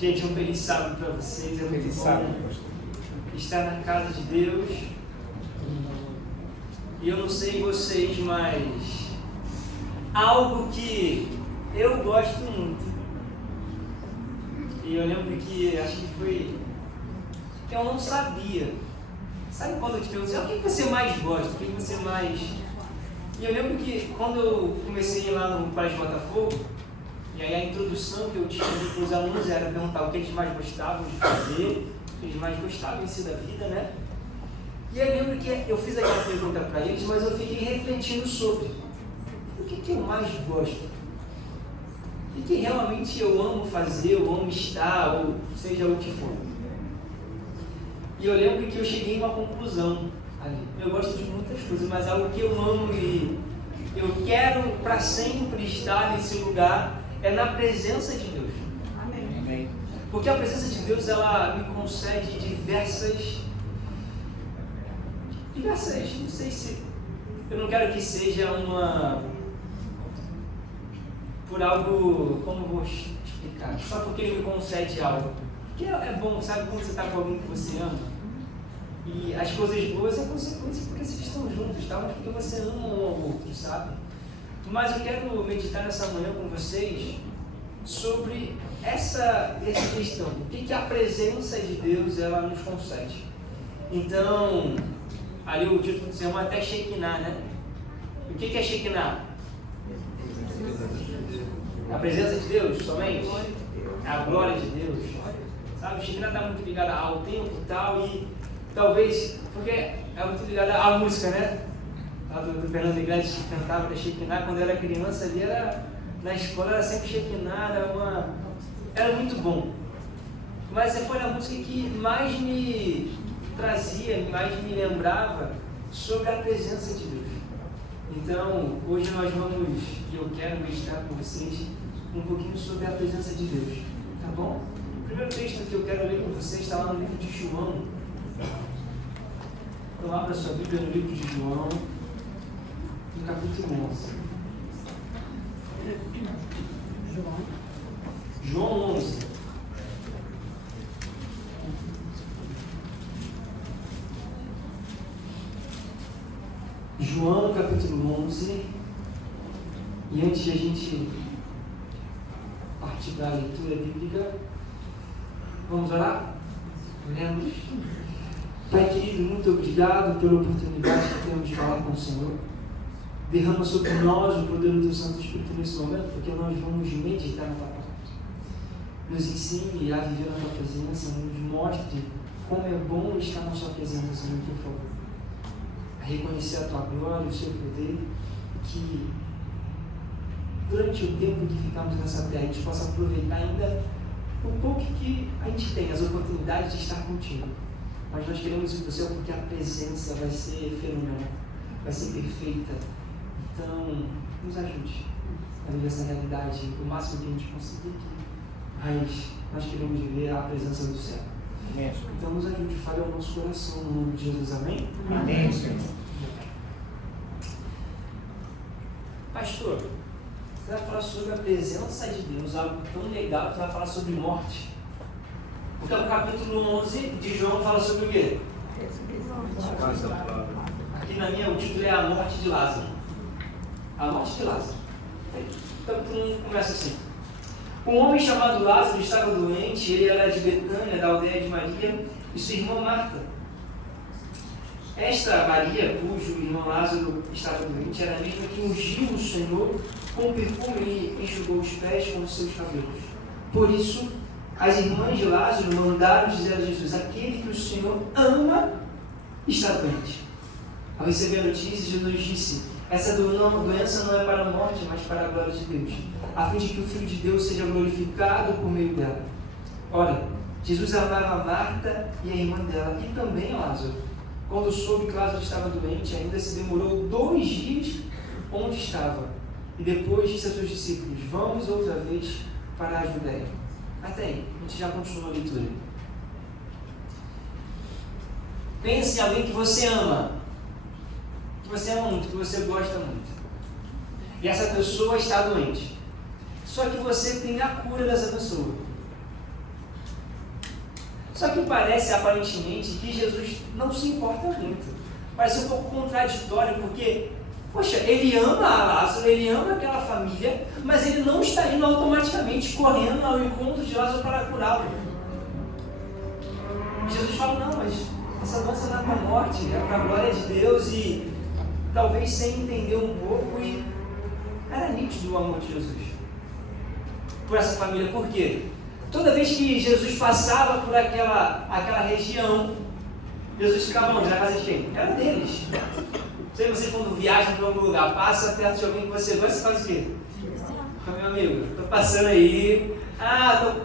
Gente, um feliz sábado para vocês. É um feliz sábado estar na casa de Deus. E eu não sei vocês, mas algo que eu gosto muito. E eu lembro que acho que foi. Eu não sabia. Sabe quando eu te pergunto, o que você mais gosta? O que você mais. E eu lembro que quando eu comecei a ir lá no Colégio Botafogo, e aí a introdução que eu tinha para os alunos era perguntar o que eles mais gostavam de fazer, o que eles mais gostavam em si da vida, né? E aí eu lembro que eu fiz aquela pergunta para eles, mas eu fiquei refletindo sobre o que eu mais gosto. O que realmente eu amo fazer, eu amo estar, ou seja o que for. E eu lembro que eu cheguei a uma conclusão ali. Eu gosto de muitas coisas, mas algo que eu amo e eu quero para sempre estar nesse lugar é na presença de Deus. Amém. Porque a presença de Deus, ela me concede diversas, não sei se, eu não quero que seja por algo, como eu vou explicar, só porque Ele me concede algo. Porque é bom, sabe quando você está com alguém que você ama? E as coisas boas é consequência porque vocês estão juntos, tá? Mas porque você ama um ao outro, sabe? Mas eu quero meditar nessa manhã com vocês sobre essa questão. O que a presença de Deus ela nos concede. Então, ali o título do sermão é até Shekinah, né? O que é Shekinah? A presença de Deus somente? A glória de Deus. Sabe, o Shekinah está muito ligado ao tempo e tal, e talvez, porque é muito ligado à música, né? Do Fernando Iglesias que cantava da Shekinah, quando eu era criança ali, na escola era sempre Shekinah, era muito bom. Mas foi a música que mais me trazia, mais me lembrava sobre a presença de Deus. Então, hoje nós vamos, e eu quero meditar com vocês um pouquinho sobre a presença de Deus, tá bom? O primeiro texto que eu quero ler com vocês está lá no livro de João. Então, abra sua Bíblia no livro de João, no capítulo 11. João 11. João, capítulo 11. E antes de a gente partir da leitura bíblica, vamos orar? Oremos. Pai querido, muito obrigado pela oportunidade que temos de falar com o Senhor. Derrama sobre nós o poder do Teu Santo Espírito nesse momento, porque nós vamos meditar na Tua palavra. Nos ensine a viver na Tua presença, nos mostre como é bom estar na Sua presença, Senhor, por favor. A reconhecer a Tua glória, o Seu poder, que durante o tempo que ficamos nessa terra, a gente possa aproveitar ainda o pouco que a gente tem, as oportunidades de estar contigo. Mas nós queremos ir para o céu porque a presença vai ser fenomenal, vai ser perfeita. Então, nos ajude a viver essa realidade o máximo que a gente conseguir aqui. Mas nós queremos viver a presença do céu. Amém. Então, nos ajude, fale ao nosso coração, no nome de Jesus. Amém? Amém, Senhor. Pastor, você vai falar sobre a presença de Deus, algo tão legal que você vai falar sobre morte. Porque o capítulo 11 de João fala sobre o quê? Aqui na minha, o título é A Morte de Lázaro. A Morte de Lázaro. O capítulo 1 começa assim. Um homem chamado Lázaro estava doente, ele era de Betânia, da aldeia de Maria, e sua irmã Marta. Esta Maria, cujo irmão Lázaro estava doente, era a mesma que ungiu o Senhor com perfume e enxugou os pés com os seus cabelos. Por isso, as irmãs de Lázaro mandaram dizer a Jesus: aquele que o Senhor ama está doente. Ao receber a notícia, Jesus disse: essa doença não é para a morte, mas para a glória de Deus, a fim de que o Filho de Deus seja glorificado por meio dela. Ora, Jesus amava a Marta e a irmã dela, e também a Lázaro. Quando soube que Lázaro estava doente, ainda se demorou 2 dias onde estava. E depois disse a seus discípulos: vamos outra vez para a Judéia. Até aí, a gente já continua a leitura. Pense em alguém que você ama. Que você ama muito, que você gosta muito. E essa pessoa está doente. Só que você tem a cura dessa pessoa. Só que parece, aparentemente, que Jesus não se importa muito. Parece um pouco contraditório, porque, poxa, ele ama a Lázaro, ele ama aquela família, mas ele não está indo automaticamente correndo ao encontro de Lázaro para curá-lo. Jesus fala, não, mas essa doença não é para a morte, é para a glória de Deus, e talvez sem entender um pouco, e era nítido o amor de Jesus por essa família. Por quê? Toda vez que Jesus passava por aquela região, Jesus ficava onde? Na casa de quem? Era deles. Sei vocês quando viajam para algum lugar, passa perto de alguém que você gosta, você faz o quê? Meu amigo, estou passando aí.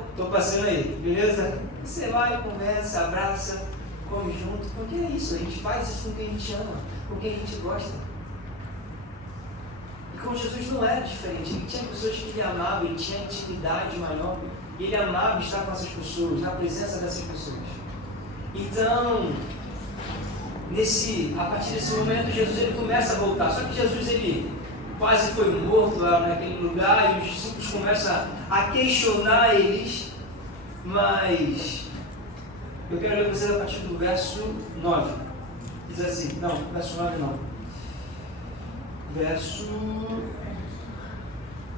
Estou passando aí, beleza? Você vai, conversa, abraça, come junto, porque é isso, a gente faz isso com quem a gente ama, com quem a gente gosta. E com Jesus não era diferente, ele tinha pessoas que ele amava, ele tinha intimidade maior, e ele amava estar com essas pessoas, na presença dessas pessoas. Então, a partir desse momento, Jesus ele começa a voltar, só que Jesus ele quase foi morto lá naquele lugar, e os discípulos começam a questionar eles, mas eu quero ler vocês a partir do verso 9. Diz assim, não, verso 9 não.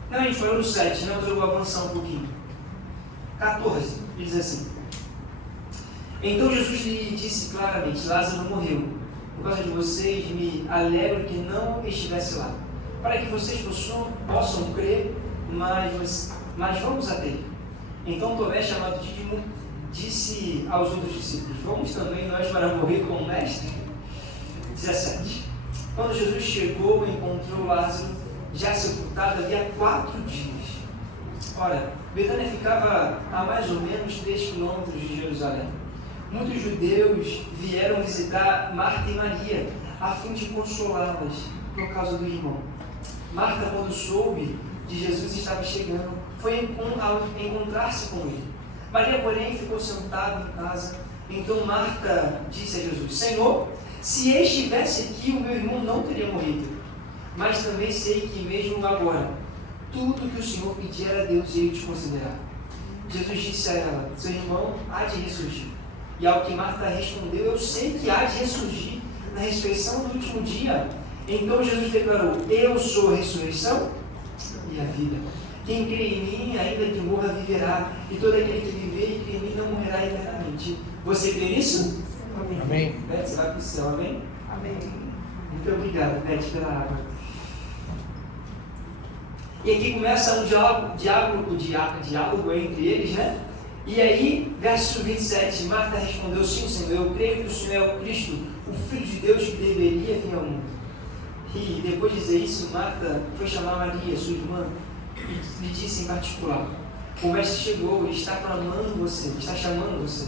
Não, a gente falou no 7, né? Mas eu vou avançar um pouquinho. 14, diz assim. Então Jesus lhe disse claramente, Lázaro morreu. Por causa de vocês, me alegro que não estivesse lá, para que vocês possam crer, mas vamos até ele. Então Tomé, chamado Dídimo, disse aos outros discípulos, vamos também nós para morrer com o mestre? 17. Quando Jesus chegou, encontrou Lázaro já sepultado havia 4 dias. Ora, Betânia ficava a mais ou menos 3 quilômetros de Jerusalém. Muitos judeus vieram visitar Marta e Maria, a fim de consolá-las por causa do irmão. Marta, quando soube de Jesus estava chegando, foi encontrar-se com ele. Maria, porém, ficou sentada em casa. Então Marta disse a Jesus, Senhor, se estivesse aqui, o meu irmão não teria morrido. Mas também sei que mesmo agora, tudo que o Senhor pedir a Deus, ele te concederá. Jesus disse a ela, seu irmão há de ressurgir. E ao que Marta respondeu, eu sei que há de ressurgir na ressurreição do último dia. Então Jesus declarou, eu sou a ressurreição e a vida. Quem crê em mim, ainda que morra, viverá. E todo aquele que viver e crê em mim não morrerá eternamente. Você crê nisso? Amém. Beth, você vai para o céu, amém? Amém. Muito obrigado, Beth, pela água. E aqui começa um diálogo entre eles, né? E aí, verso 27, Marta respondeu, sim, Senhor, eu creio que o Senhor é o Cristo, o Filho de Deus que deveria vir ao mundo. E depois de dizer isso, Marta foi chamar Maria, sua irmã, e lhe disse em particular, o mestre chegou, ele está clamando você, está chamando você.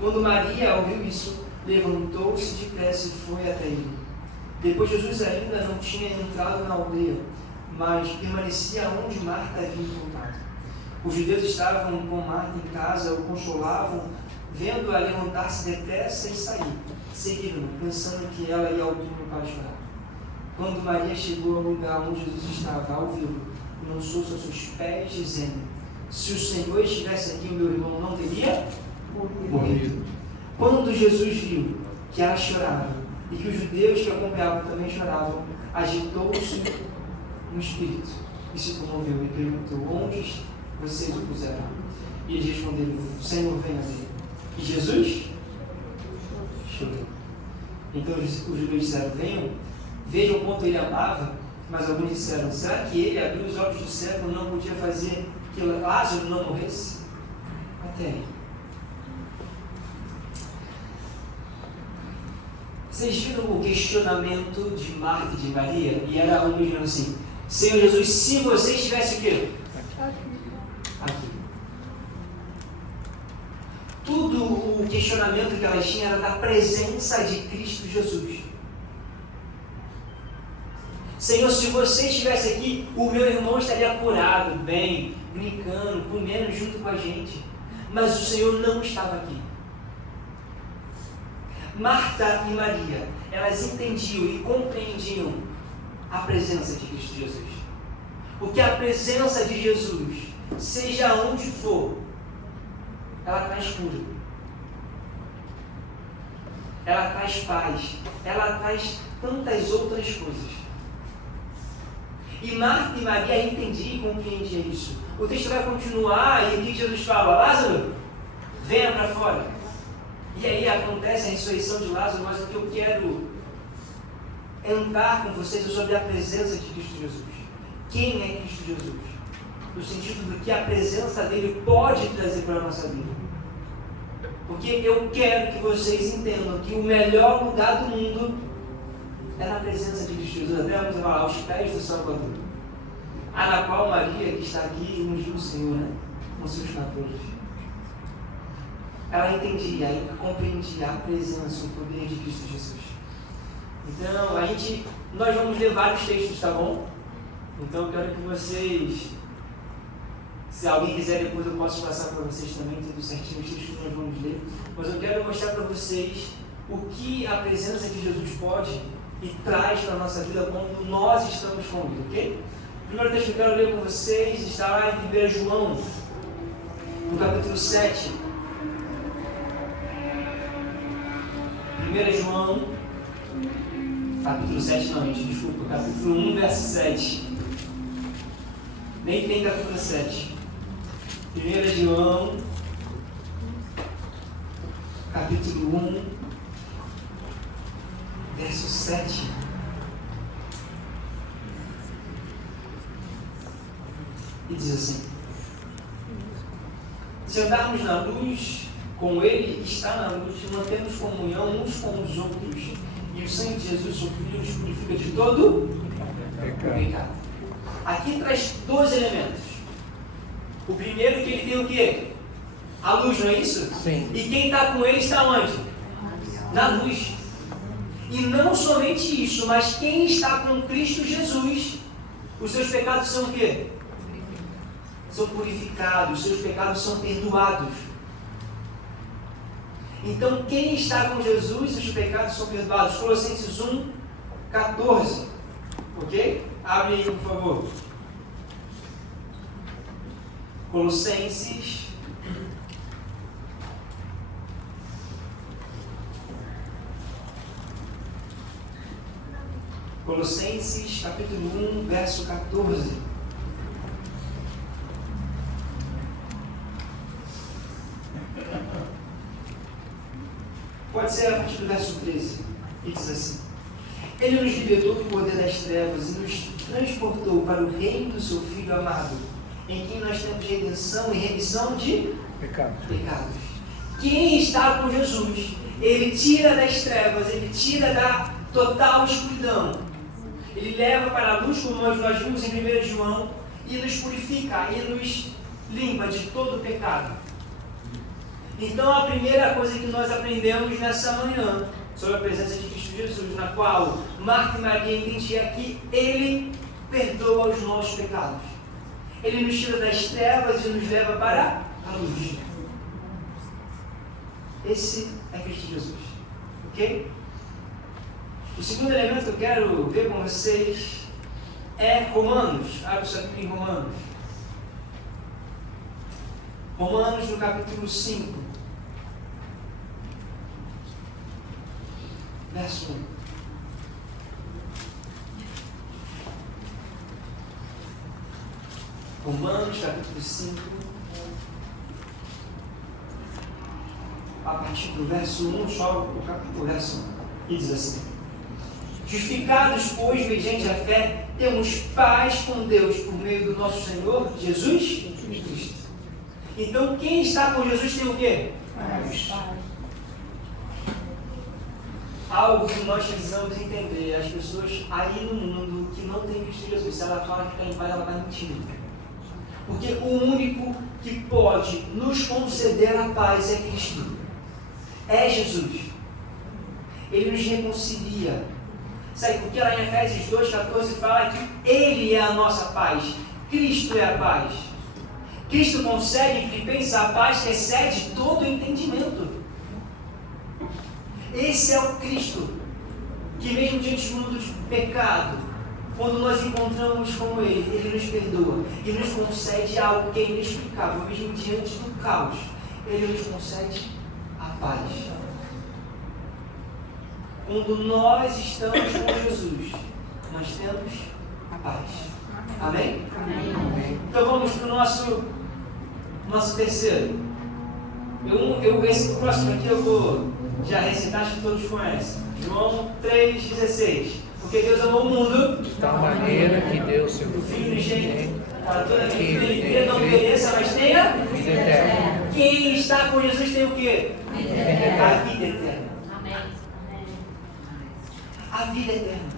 Quando Maria ouviu isso, levantou-se depressa e foi até ele. Depois Jesus ainda não tinha entrado na aldeia, mas permanecia onde Marta havia encontrado. Os judeus estavam com Marta em casa, o consolavam, vendo-a levantar-se depressa e sair. Seguiram, pensando que ela ia ao túmulo para chorar. Quando Maria chegou ao lugar onde Jesus estava, ao vivo, lançou-se aos seus pés, dizendo, se o Senhor estivesse aqui, o meu irmão não teria morrido. Quando Jesus viu que ela chorava e que os judeus que acompanhavam também choravam, agitou-se no espírito e se comoveu e perguntou, onde vocês o puseram? E eles responderam, Senhor, venha ver. E Jesus chorou. Então os judeus disseram, vejam o quanto ele amava, mas alguns disseram, será que ele abriu os olhos do cego e não podia fazer que Lázaro não morresse? Até aí. Vocês viram o questionamento de Marta e de Maria? E era um dizendo assim, Senhor Jesus, se você estivesse o quê? Aqui. Tudo o questionamento que elas tinham era da presença de Cristo Jesus. Senhor, se você estivesse aqui, o meu irmão estaria curado, bem, brincando, comendo junto com a gente. Mas o Senhor não estava aqui. Marta e Maria, elas entendiam e compreendiam a presença de Cristo Jesus. Porque a presença de Jesus, seja onde for, ela traz cura. ela traz paz, ela traz tantas outras coisas. E Marta e Maria entendiam e compreendiam isso. O texto vai continuar e o que Jesus fala? Lázaro, venha para fora. E aí acontece a ressurreição de Lázaro, mas o que eu quero entrar com vocês é sobre a presença de Cristo Jesus. Quem é Cristo Jesus? No sentido do que a presença dele pode trazer para a nossa vida. Porque eu quero que vocês entendam que o melhor lugar do mundo é na presença de Cristo Jesus. Até vamos falar aos pés do Salvador. A na qual Maria, que está aqui, ungiu o Senhor, né? Com seus 14. Ela entendia e compreendia a presença, o poder de Cristo Jesus. Então, nós vamos ler vários textos, tá bom? Então, eu quero que vocês, se alguém quiser, depois eu posso passar para vocês também, tudo certinho, os textos que nós vamos ler. Mas eu quero mostrar para vocês o que a presença de Jesus pode e traz para a nossa vida quando nós estamos com Ele, ok? O primeiro texto que eu quero ler com vocês está lá em 1 João, no capítulo 7. 1 João, capítulo 7 não, gente, desculpa, capítulo 1, verso 7. Nem tem capítulo 7. 1 João, capítulo 1, verso 7. E diz assim: se andarmos na luz, com Ele está na luz, mantemos comunhão uns com os outros, e o sangue de Jesus, seu Filho, nos purifica de todo pecado. Aqui traz dois elementos. O primeiro que ele tem o quê? A luz, não é isso? Sim. E quem está com ele está onde? Na luz. E não somente isso, mas quem está com Cristo Jesus, os seus pecados são o quê? São purificados, os seus pecados são perdoados. Então, quem está com Jesus, os pecados são perdoados. Colossenses 1, 14. Ok? Abre aí, por favor. Colossenses. Colossenses, capítulo 1, verso 14. Pode ser a partir do verso 13. E diz assim: Ele nos libertou do poder das trevas e nos transportou para o reino do seu Filho amado, em quem nós temos redenção e remissão de pecados. Quem está com Jesus, ele tira das trevas, ele tira da total escuridão. Ele leva para a luz, como nós vimos em 1 João, e nos purifica, e nos limpa de todo pecado. Então, a primeira coisa que nós aprendemos nessa manhã sobre a presença de Cristo Jesus, na qual Marta e Maria entendiam que Ele perdoa os nossos pecados. Ele nos tira das trevas e nos leva para a luz. Esse é Cristo Jesus. Ok? O segundo elemento que eu quero ver com vocês é Romanos. Abre sua Bíblia em Romanos. Romanos, no capítulo 5. Verso 1. Romanos, capítulo 5. A partir do verso 1, só o capítulo verso 1. E diz assim: Justificados, pois, mediante a fé, temos paz com Deus por meio do nosso Senhor Jesus Cristo. Então, quem está com Jesus tem o quê? Paz. Algo que nós precisamos entender. As pessoas aí no mundo que não tem Cristo Jesus, se ela fala que está em paz, ela está mentindo. Porque o único que pode nos conceder a paz é Cristo. É Jesus. Ele nos reconcilia. Sabe, porque lá em Efésios 2,14 fala que Ele é a nossa paz. Cristo é a paz. Cristo consegue em Filipenses a paz que excede todo o entendimento. Esse é o Cristo que mesmo diante do mundo do pecado, quando nós encontramos com Ele, Ele nos perdoa e nos concede algo que é inexplicável, mesmo diante do caos. Ele nos concede a paz. quando nós estamos com Jesus, nós temos a paz. Amém? Amém. Então vamos para o nosso terceiro. Esse próximo aqui eu vou já recitar, acho que todos conhecem. João 3,16. Porque Deus amou o mundo De tal maneira que deu seu o Filho unigênito Filho para toda aquele que nele crê, não pereça, mas tenha. vida eterna. Quem está com Jesus tem o quê? Vida A eterna. vida eterna. A vida eterna.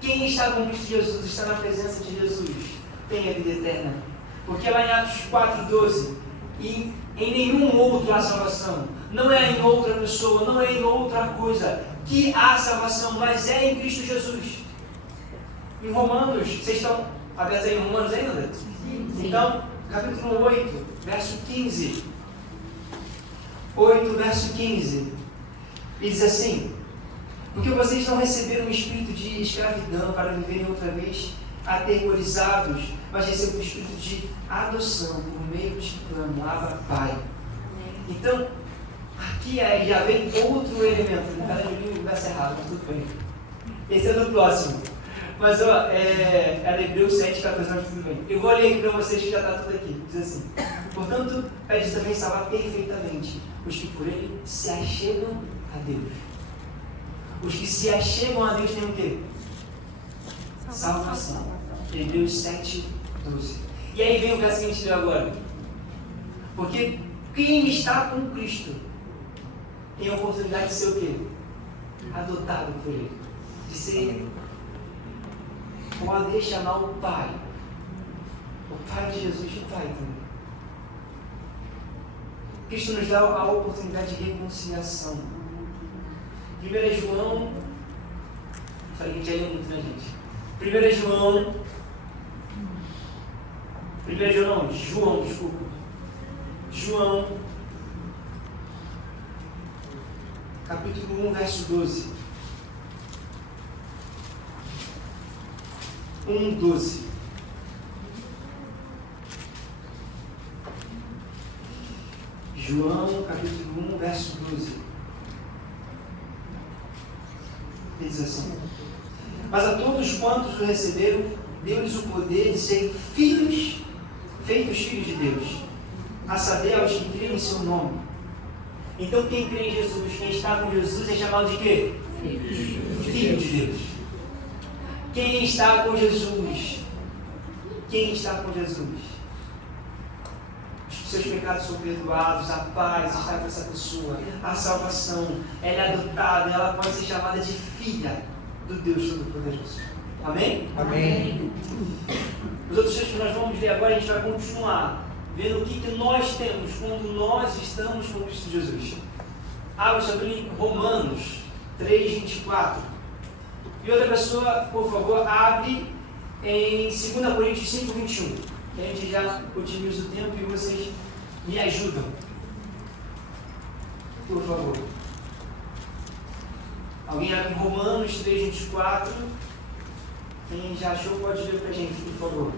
Quem está com Cristo Jesus, está na presença de Jesus, tem a vida eterna. Porque lá em Atos 4,12, e em nenhum outro há salvação. Não é em outra pessoa, não é em outra coisa que há salvação, mas é em Cristo Jesus. Em Romanos, vocês estão abertos aí em Romanos ainda? Sim. Então, capítulo 8, verso 15. 8, verso 15. Ele diz assim: porque vocês não receberam um espírito de escravidão para viverem outra vez aterrorizados, mas receberam um espírito de adoção, por meio de clamo, Abba, Pai. Então, aqui já vem outro elemento. Na verdade, eu li o verso errado, mas tudo bem. Esse é do próximo. Mas, é Hebreus 7, 14, mas tudo bem. Eu vou ler aqui para vocês que já está tudo aqui. Diz assim: portanto, pede também salvar perfeitamente os que por ele se achegam a Deus. Os que se achegam a Deus têm o quê? Salvação. Hebreus 7, 12. E aí vem o verso que a gente leu agora. Porque quem está com Cristo tem a oportunidade de ser o quê? Adotado por Ele. De ser, pode chamar o Pai. O Pai de Jesus de Pai também. Cristo nos dá a oportunidade de reconciliação. 1 João, falei que a gente já leu muito, né, gente? João, capítulo 1, verso 12. 1:12. João, capítulo 1, verso 12. Ele diz assim: mas a todos quantos o receberam, deu-lhes o poder de serem filhos, feitos filhos de Deus, a saber, aos que creem em seu nome. Então, quem crê em Jesus, quem está com Jesus, é chamado de quê? Filho de Deus. Quem está com Jesus? Quem está com Jesus? Os seus pecados são perdoados, a paz está com essa pessoa, a salvação, ela é adotada, ela pode ser chamada de filha do Deus Todo-Poderoso. Amém? Amém. Os outros textos que nós vamos ler agora, a gente vai continuar vendo o que nós temos quando nós estamos com Cristo Jesus. Abra sobre Romanos 3:24. E outra pessoa, por favor, abre em 2 Coríntios 5:21. Que a gente já otimiza o tempo e vocês me ajudam. Por favor. Alguém abre Romanos 3:24. Quem já achou pode ler para a gente, por favor.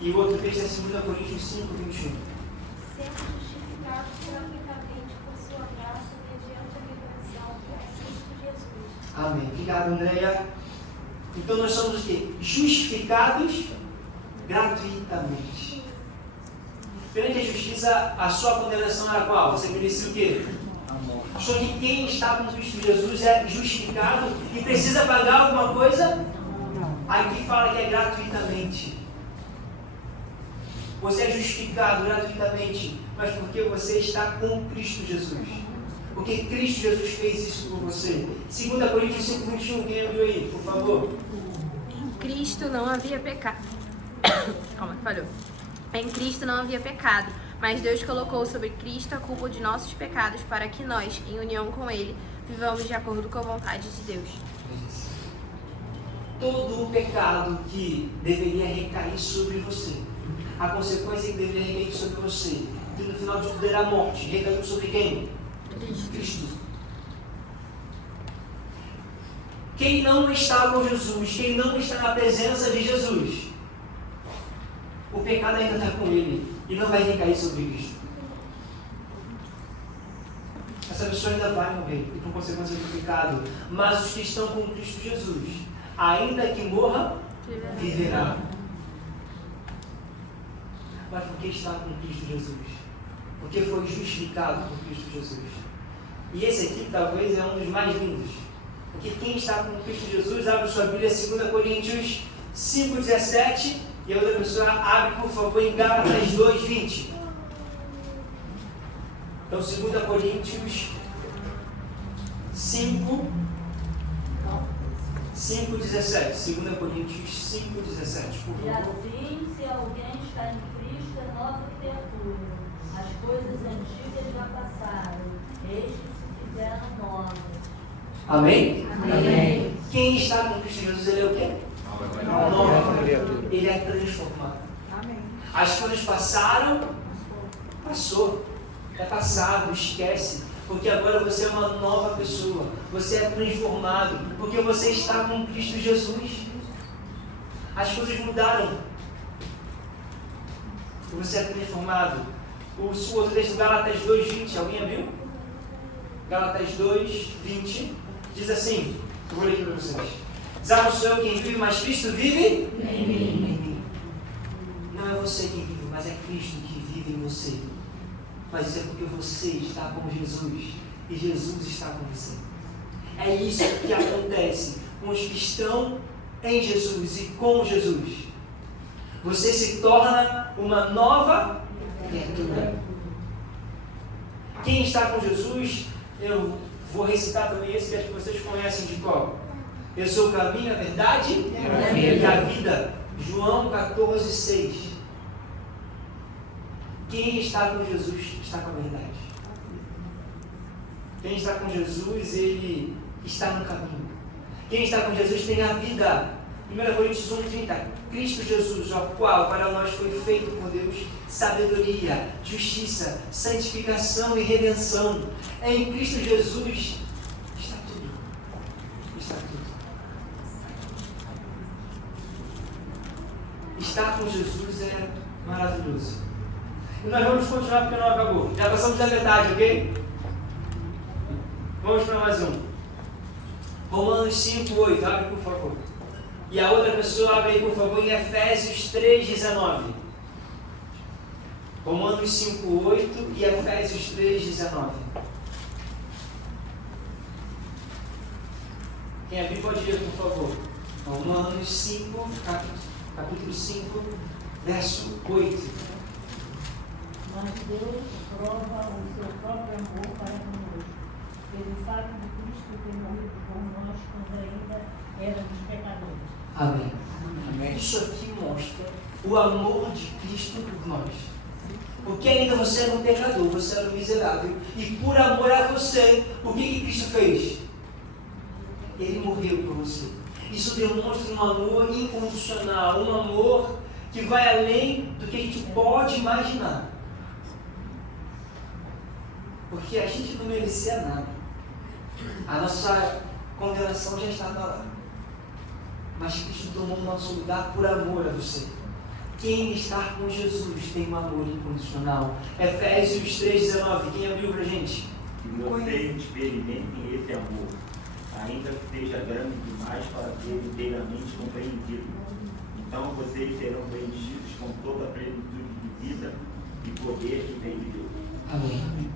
E o outro texto é 2 Coríntios 5:21. Sendo justificados gratuitamente por sua graça, mediante a redenção que é Cristo Jesus. Amém. Obrigado, Andréia. Então nós somos o quê? Justificados gratuitamente. Perante a justiça, a sua condenação era qual? Você merecia o quê? Amor. Só que quem está com Cristo Jesus é justificado e precisa pagar alguma coisa? Aqui fala que é gratuitamente. Você é justificado gratuitamente, mas porque você está com Cristo Jesus. Porque Cristo Jesus fez isso por você. 2 Coríntios 5:21, quem abriu aí, por favor? Em Cristo não havia pecado. Calma, falhou. Em Cristo não havia pecado, mas Deus colocou sobre Cristo a culpa de nossos pecados para que nós, em união com Ele, vivamos de acordo com a vontade de Deus. Todo o pecado que deveria recair sobre você, a consequência que deveria recair sobre você, que no final de tudo era a morte, recaiu sobre quem? Cristo. Quem não está com Jesus, quem não está na presença de Jesus, o pecado ainda está com ele e não vai recair sobre Cristo. Essa pessoa ainda vai morrer, e por consequência do pecado. Mas os que estão com Cristo Jesus, ainda que morra, viverá. Mas por que está com Cristo Jesus? Porque foi justificado por Cristo Jesus. E esse aqui talvez é um dos mais lindos. Porque quem está com Cristo Jesus, abre sua Bíblia, 2 Coríntios 5,17, e a outra pessoa abre, por favor, em Gálatas 2,20. Então, 2 Coríntios 5, 5,17. 2 Coríntios 5,17, por E favor. assim, se alguém está em Cristo, é nova criatura. As coisas antigas já passaram, eis que se fizeram novas. Amém? Amém. Quem está com Cristo Jesus, ele é o quê? Nova criatura. Ele é transformado. Amém. As coisas passaram, passou. É passado, esquece. Porque agora você é uma nova pessoa. Você é transformado. Porque você está com Cristo Jesus. As coisas mudaram. Você é transformado. O outro texto, Gálatas 2,20. Alguém abriu? Gálatas 2,20. Diz assim. Eu vou ler aqui para vocês. Já não sou eu quem vive, mas Cristo vive em mim. Não é você quem vive, mas é Cristo que vive em você. Mas isso é porque você está com Jesus e Jesus está com você. É isso que acontece com os que estão em Jesus e com Jesus. Você se torna uma nova criatura. Quem está com Jesus, eu vou recitar também esse que acho que vocês conhecem de qual? Eu sou o caminho, a verdade e a vida. João 14,6. Quem está com Jesus está com a verdade. Quem está com Jesus, ele está no caminho. Quem está com Jesus tem a vida. 1 Coríntios 1,30. Cristo Jesus, ao qual para nós foi feito por Deus sabedoria, justiça, santificação e redenção. Em Cristo Jesus está tudo. Está tudo. Estar com Jesus é maravilhoso. E nós vamos continuar porque não acabou. Já passamos da metade, ok? Vamos para mais um. Romanos 5,8. Abre, por favor. E a outra pessoa abre aí, por favor, em Efésios 3,19. Romanos 5,8 e Efésios 3,19. Quem abrir pode ler, por favor. Romanos 5, capítulo 5, verso 8. Mas Deus prova o seu próprio amor para conosco. Ele sabe que Cristo tem morrido por nós quando ainda éramos pecadores. Amém. Amém. Isso aqui mostra o amor de Cristo por nós. Porque ainda você era um pecador, você era um miserável. E por amor a você, o que Cristo fez? Ele morreu por você. Isso demonstra um amor incondicional, um amor que vai além do que a gente pode imaginar. Porque a gente não merecia nada. A nossa condenação já estava lá. Mas Cristo tomou o nosso lugar por amor a você. Quem está com Jesus tem um amor incondicional. Efésios 3,19. Quem abriu pra gente? Que vocês experimentem esse amor, ainda que seja grande demais para ser inteiramente compreendido. Então vocês serão preenchidos com toda a plenitude de vida e poder que vem de Deus. Amém.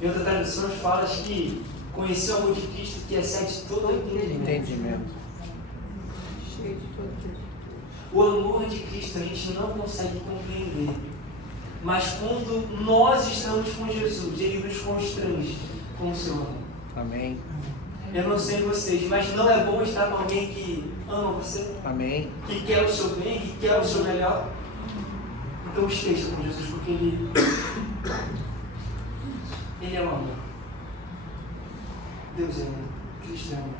Em outra tradução fala que conhecer o amor de Cristo que excede todo o entendimento. O amor de Cristo a gente não consegue compreender. Mas quando nós estamos com Jesus, Ele nos constrange com o seu amor. Amém. Eu não sei vocês, mas não é bom estar com alguém que ama você, Amém. que quer o seu bem, que quer o seu melhor. Então esteja com Jesus, porque Ele é o amor. Deus é amor. Cristo é amor.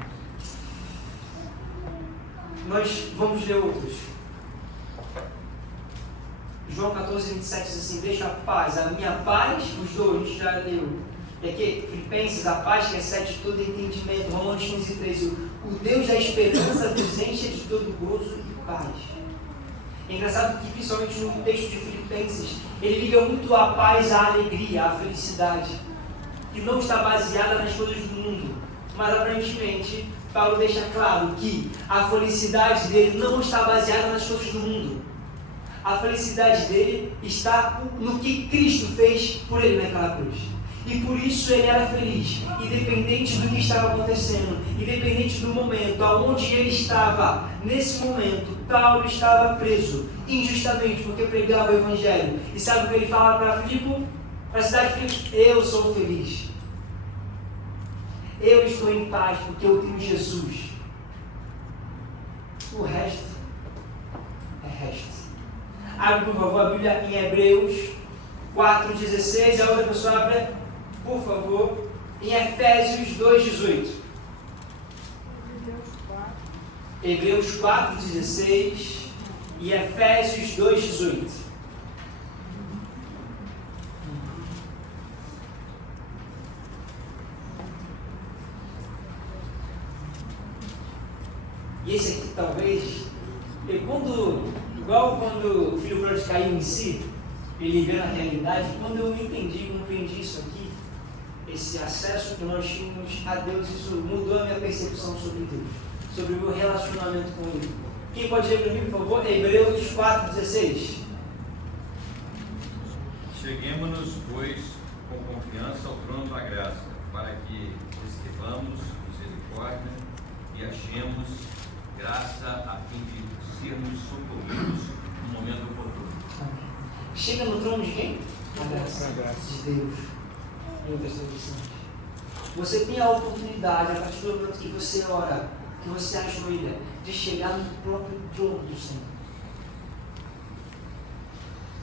Nós vamos ler outros. João 14,27 diz assim: deixa a paz, a minha paz, os dois, a gente já leu. E aqui, Filipenses, a paz que excede todo entendimento. Romanos 15,13. O Deus da esperança vos enche de todo gozo e paz. É engraçado que, principalmente no texto de Filipenses, ele liga muito a paz à alegria, à felicidade. que não está baseada nas coisas do mundo. Mas aparentemente, Paulo deixa claro que a felicidade dele não está baseada nas coisas do mundo. A felicidade dele está no que Cristo fez por ele naquela cruz. E por isso ele era feliz, independente do que estava acontecendo, independente do momento, aonde ele estava. Nesse momento, Paulo estava preso, injustamente, porque pregava o Evangelho. E sabe o que ele fala para Filipe? Para a cidade de Filipe? Eu sou feliz. Eu estou em paz porque eu tenho Jesus. O resto é resto. Abre, por favor, a Bíblia em Hebreus 4,16. A outra pessoa abre, por favor, em Efésios 2,18. Hebreus 4,16 e Efésios 2,18. E esse aqui talvez, igual quando o filho pródigo caiu em si, ele vê na realidade, quando eu compreendi isso aqui, esse acesso que nós tínhamos a Deus, isso mudou a minha percepção sobre Deus, sobre o meu relacionamento com Ele. Quem pode ler para mim, por favor? Hebreus 4,16. Cheguemo-nos, pois, com confiança ao trono da graça, para que recebamos misericórdia e achemos graça a fim de sermos socorridos no momento oportuno. Chega no trono de quem? A graça de Deus. Em outras traduções. Você tem a oportunidade, a partir do momento que você ora, que você ajoelha, de chegar no próprio trono do Senhor.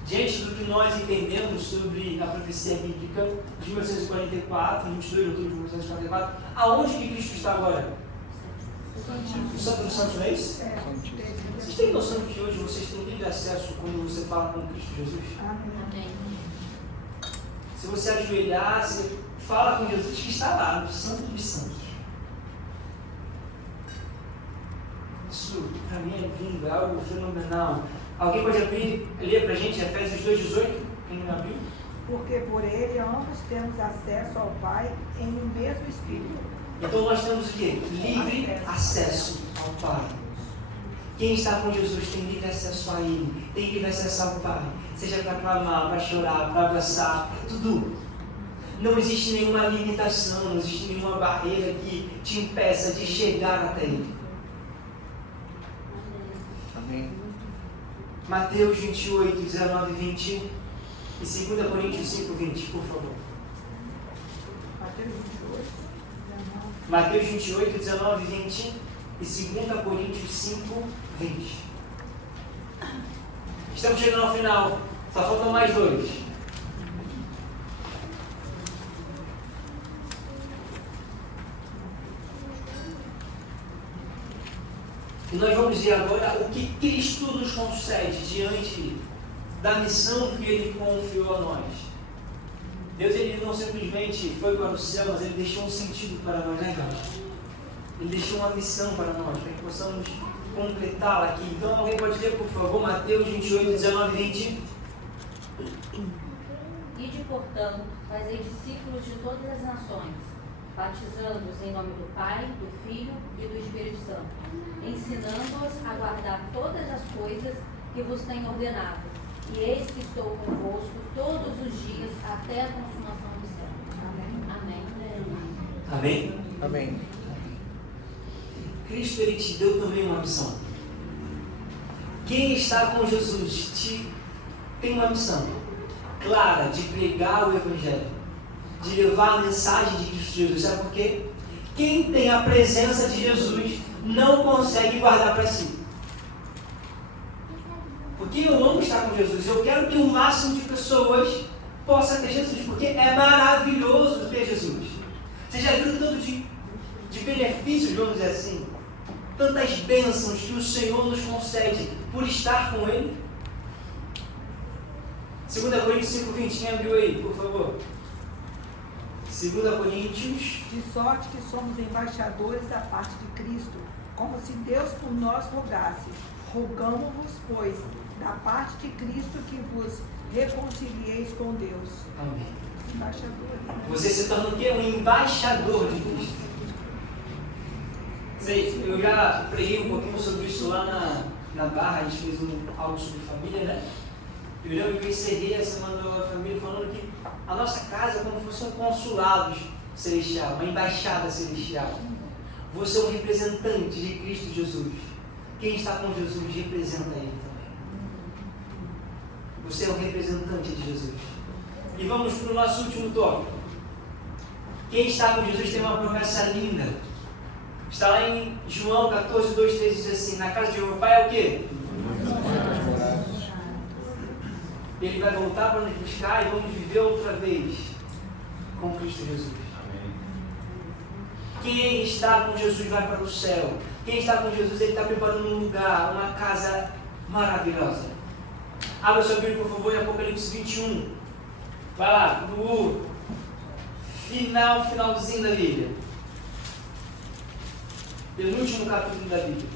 Diante do que nós entendemos sobre a profecia bíblica de 1944, 22 de outubro de 1944, aonde que Cristo está agora? O Santo dos Santos, não é isso? Vocês têm noção que hoje vocês têm livre acesso quando você fala com Cristo Jesus? Amém. Se você ajoelhar, você fala com Jesus que está lá, no Santo dos Santos. Isso, para mim, é lindo, é algo fenomenal. Alguém pode ler para a gente Efésios 2,18? Quem não abriu? Porque por ele ambos temos acesso ao Pai em um mesmo Espírito. Então nós temos o quê? Livre acesso ao Pai. Quem está com Jesus tem livre acesso a Ele, tem livre acesso ao Pai. Seja para clamar, para chorar, para abraçar, tudo. Não existe nenhuma limitação, não existe nenhuma barreira que te impeça de chegar até Ele. Amém. Mateus 28, 19 e 20 e 2 Coríntios 5, 20, por favor. Mateus 28, 19 e 20 e 2 Coríntios 5, 20. Estamos chegando ao final, só faltam mais dois. E nós vamos ver agora o que Cristo nos concede diante da missão que Ele confiou a nós. Deus, Ele não simplesmente foi para o céu, mas Ele deixou um sentido para nós, né, irmãos? Ele deixou uma missão para nós, para que possamos completá-la aqui. Então, alguém pode ler, por favor, Mateus 28, 19 e 20. Ide, portanto, fazei discípulos de todas as nações, batizando-os em nome do Pai, do Filho e do Espírito Santo, ensinando-os a guardar todas as coisas que vos tenho ordenado. E eis que estou convosco todos os dias até a consumação do século. Amém. Amém? Amém. Cristo, Ele te deu também uma missão. Quem está com Jesus tem uma missão clara de pregar o Evangelho, de levar a mensagem de Cristo Jesus. Sabe por quê? Quem tem a presença de Jesus não consegue guardar para si. Porque eu amo estar com Jesus. Eu quero que o máximo de pessoas possa ter Jesus, porque é maravilhoso ter Jesus. Você já viu tanto de benefícios, vamos dizer assim, tantas bênçãos que o Senhor nos concede por estar com Ele? 2 Coríntios 5, 20, quem abriu aí, por favor? 2 Coríntios. De sorte que somos embaixadores da parte de Cristo, como se Deus por nós rogasse. Rogamo-vos, pois, da parte de Cristo, que vos reconcilieis com Deus. Amém. Embaixadores, né? Você se torna o quê? Um embaixador de Cristo. Eu já preguei um pouquinho sobre isso lá na Barra, a gente fez algo sobre família, né? Eu lembro que eu encerrei a semana da família falando que a nossa casa é como se fosse um consulado celestial, uma embaixada celestial. Você é um representante de Cristo Jesus. Quem está com Jesus representa Ele também. Você é um representante de Jesus. E vamos para o nosso último tópico. Quem está com Jesus tem uma promessa linda. Está lá em João 14, 2, 3, diz assim: na casa de meu pai é o quê? Ele vai voltar para nos buscar e vamos viver outra vez com Cristo Jesus. Amém. Quem está com Jesus vai para o céu. Quem está com Jesus, Ele está preparando um lugar, uma casa maravilhosa. Abra sua Bíblia, por favor, em Apocalipse 21. Vai lá, no finalzinho da Bíblia. Penúltimo capítulo da Bíblia.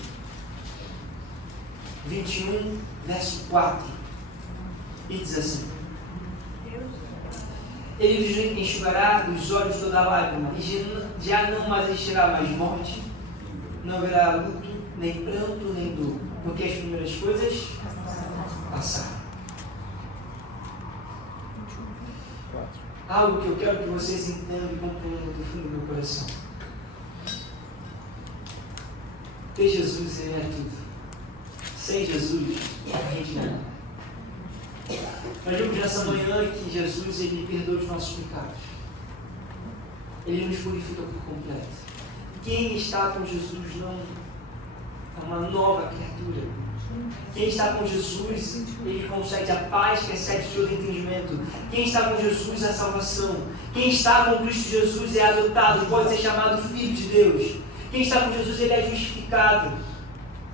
21, verso 4. E diz assim: Ele lhes enxugará dos olhos toda lágrima, e já não mais existirá mais morte, não haverá luto, nem pranto, nem dor, porque as primeiras coisas passaram. Algo que eu quero que vocês entendam e compreendam do fundo do meu coração. Ter Jesus, Ele é tudo. Sem Jesus, a gente não é nada. Nós vimos nessa manhã que Jesus, Ele perdoa os nossos pecados. Ele nos purifica por completo. Quem está com Jesus não é uma nova criatura. Quem está com Jesus, ele concede a paz que excede todo entendimento. Quem está com Jesus, a salvação. Quem está com Cristo Jesus é adotado, pode ser chamado filho de Deus. Quem está com Jesus, ele é justificado.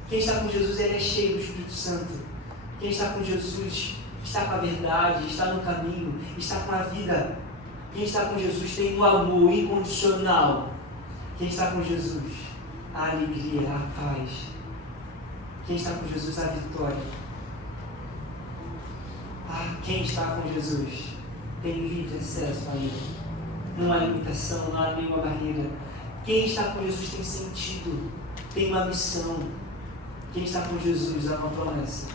Quem está com Jesus, ele é cheio do Espírito Santo. Quem está com Jesus está com a verdade, está no caminho, está com a vida. Quem está com Jesus tem o amor incondicional. Quem está com Jesus, a alegria, a paz. Quem está com Jesus, a vitória. Quem está com Jesus tem livre acesso a Ele. Não há limitação, não há nenhuma barreira. Quem está com Jesus tem sentido, tem uma missão. Quem está com Jesus há uma promessa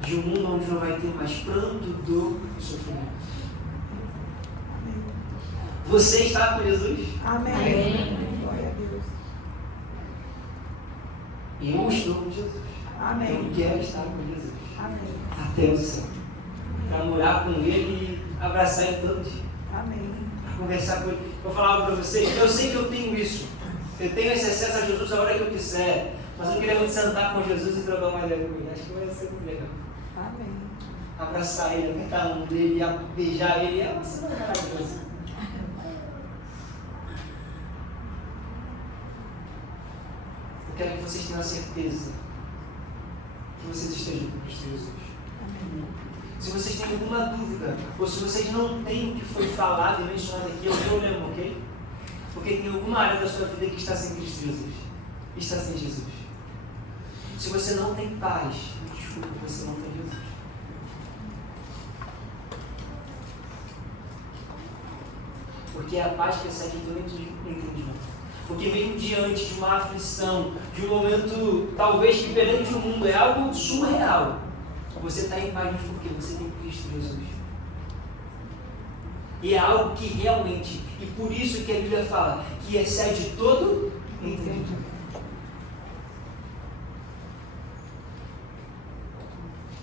de um mundo onde não vai ter mais pranto, dor e sofrimento. Você está com Jesus? Amém. Amém. Glória a Deus. Eu estou com Jesus. Amém. Eu quero estar com Jesus. Amém. Até o céu. Para morar com Ele e abraçar Ele todo dia. Amém. Para conversar com Ele. Vou falar algo para vocês. Eu sei que eu tenho isso. Eu tenho esse acesso a Jesus a hora que eu quiser. Mas eu queria muito sentar com Jesus e trocar uma ideia com Ele. Acho que vai ser muito legal. Amém. Abraçar Ele, apertar a mão dele, beijar Ele. É uma semana maravilhosa. Eu quero que vocês tenham a certeza que vocês estejam com Cristo Jesus. Amém. Se vocês têm alguma dúvida, ou se vocês não têm o que foi falado e mencionado aqui, eu não lembro, ok? Porque tem alguma área da sua vida que está sem Cristo Jesus. Está sem Jesus. Se você não tem paz, desculpa, você não tem Jesus. Porque é a paz que excede todo entendimento. Porque mesmo diante de uma aflição, de um momento, talvez que perante o mundo é algo surreal, você está em paz porque você tem Cristo Jesus. E é algo que realmente, e por isso que a Bíblia fala, que excede todo entendimento.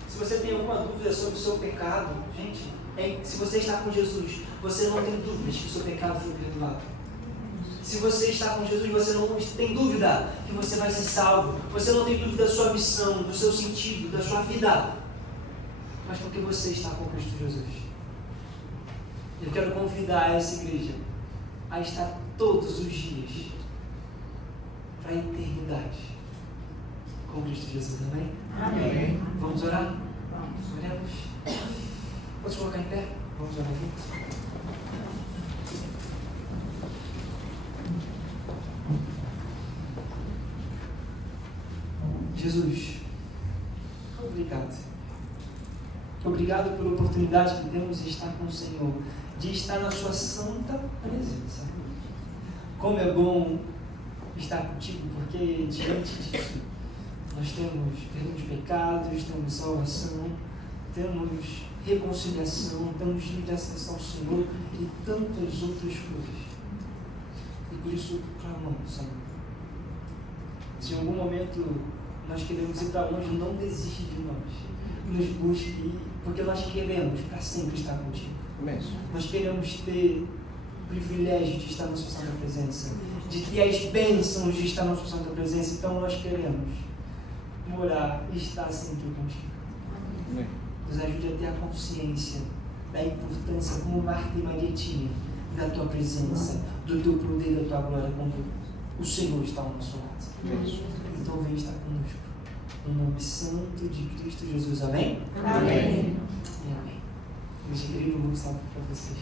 Se você tem alguma dúvida sobre o seu pecado, gente, se você está com Jesus, você não tem dúvidas que o seu pecado foi perdoado. Se você está com Jesus, você não tem dúvida que você vai ser salvo. Você não tem dúvida da sua missão, do seu sentido, da sua vida. Mas porque você está com Cristo Jesus. Eu quero convidar essa igreja a estar todos os dias para a eternidade com Cristo Jesus. Amém? Amém. Vamos orar? Vamos. Oremos. Vamos colocar em pé? Vamos orar juntos? Jesus, obrigado. Obrigado. obrigado pela oportunidade que temos de estar com o Senhor, de estar na sua santa presença. Como é bom estar contigo, porque diante disso nós temos perdão de pecados, temos salvação, temos reconciliação, temos livre acesso ao Senhor e tantas outras coisas. E por isso clamamos, Senhor. Se em algum momento nós queremos ir para longe, não desiste de nós. Nos busque, porque nós queremos para sempre estar contigo. Amém. Nós queremos ter o privilégio de estar na sua santa presença, de ter as bênçãos de estar na sua santa presença. Então nós queremos morar e estar sempre contigo. Amém. Nos ajude a ter a consciência da importância, como Marta e Maria tinham, da tua presença, do teu poder, da tua glória, quando o Senhor está ao nosso lado. Então vem estar conosco. No nome santo de Cristo Jesus. Amém? Amém. E amém. Meus queridos, um salve para vocês.